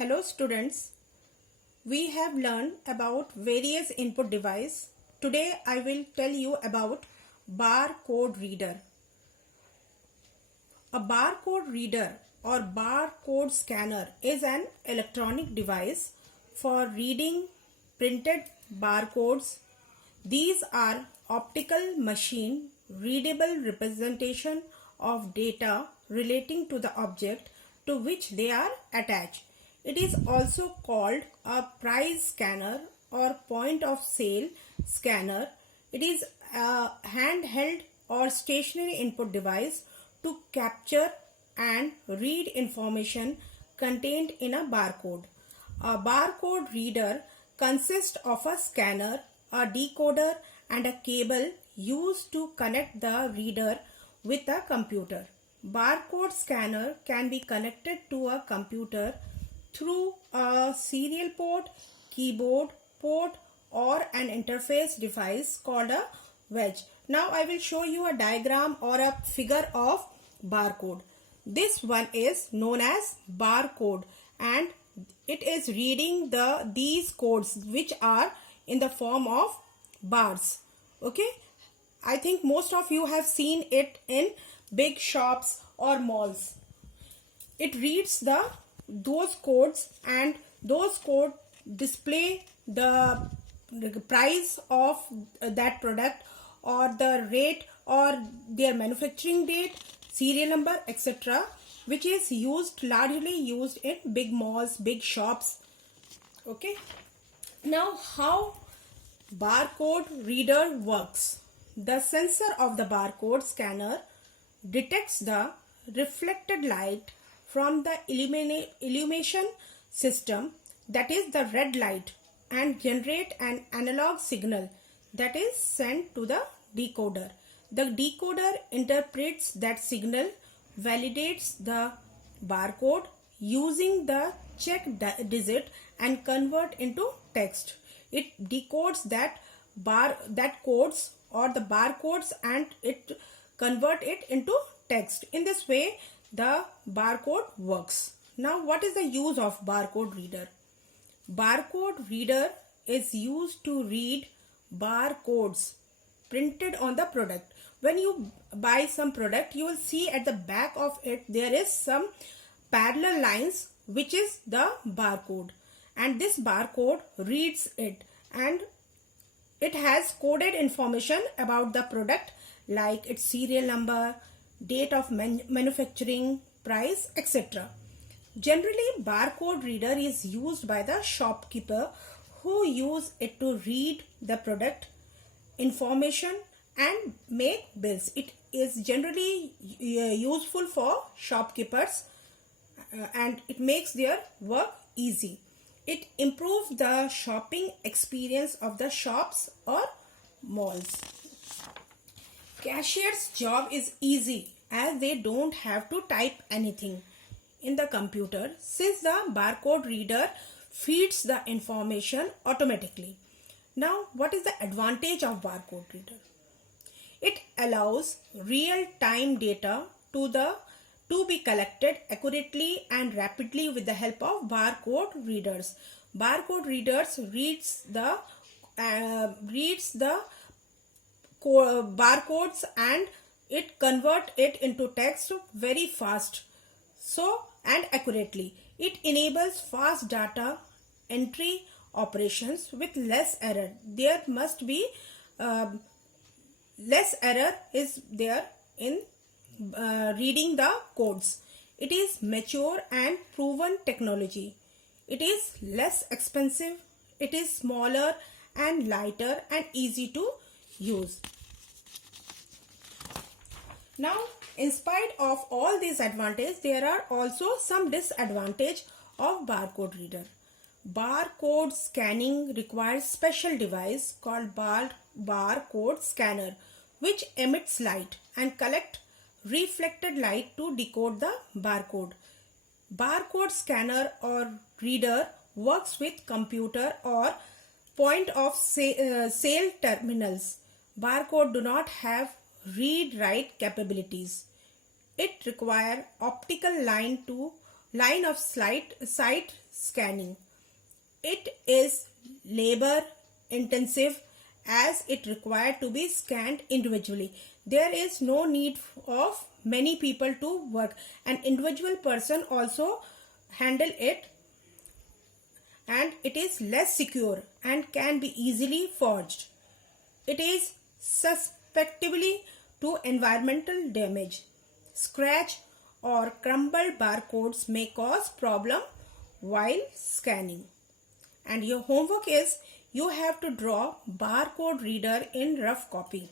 Hello students, we have learned about various input device. Today I will tell you about barcode reader. A barcode reader or barcode scanner is an electronic device for reading printed barcodes. These are optical machine readable representation of data relating to the object to which they are attached. It is also called a price scanner or point of sale scanner. It is a handheld or stationary input device to capture and read information contained in a barcode. A barcode reader consists of a scanner, a decoder, and a cable used to connect the reader with a computer. Barcode scanner can be connected to a computer through a serial port, keyboard port, or an interface device called a wedge. Now I will show you a diagram or a figure of barcode. This one is known as barcode and it is reading these codes which are in the form of bars. Okay, I think most of you have seen it in big shops or malls. It reads those codes and those codes display the price of that product or the rate or their manufacturing date, serial number, etc., which is largely used in big malls, big shops. Okay, now how barcode reader works. The sensor of the barcode scanner detects the reflected light from the illumination system, that is the red light, and generate an analog signal that is sent to the decoder. The decoder interprets that signal, validates the barcode using the check digit and convert into text. It decodes that codes or the barcodes and it convert it into text. In this way the barcode works. Now what is the use of barcode reader? Barcode reader is used to read barcodes printed on the product. When you buy some product, you will see at the back of it there is some parallel lines which is the barcode, and this barcode reads it and it has coded information about the product like its serial number, date of manufacturing, price, etc. Generally, barcode reader is used by the shopkeeper who use it to read the product information and make bills. It is generally useful for shopkeepers and it makes their work easy. It improves the shopping experience of the shops or malls. Cashier's job is easy as they don't have to type anything in the computer since the barcode reader feeds the information automatically. Now, what is the advantage of barcode reader? It allows real-time data to be collected accurately and rapidly with the help of barcode readers. Barcode readers reads the barcodes and it convert it into text very fast and accurately. It enables fast data entry operations with less error. There must be less error is there in reading the codes. It is mature and proven technology. It is less expensive. It is smaller and lighter and easy to use. Now, in spite of all these advantages, there are also some disadvantages of barcode reader. Barcode scanning requires special device called barcode scanner, which emits light and collect reflected light to decode the barcode. Barcode scanner or reader works with computer or point of sale terminals. Barcode do not have read-write capabilities. It requires optical line to line of sight scanning. It is labor intensive as it required to be scanned individually. There is no need of many people to work. An individual person also handle it, and it is less secure and can be easily forged. It is susceptible to environmental damage. Scratch or crumbled barcodes may cause problem while scanning. And your homework is you have to draw barcode reader in rough copy.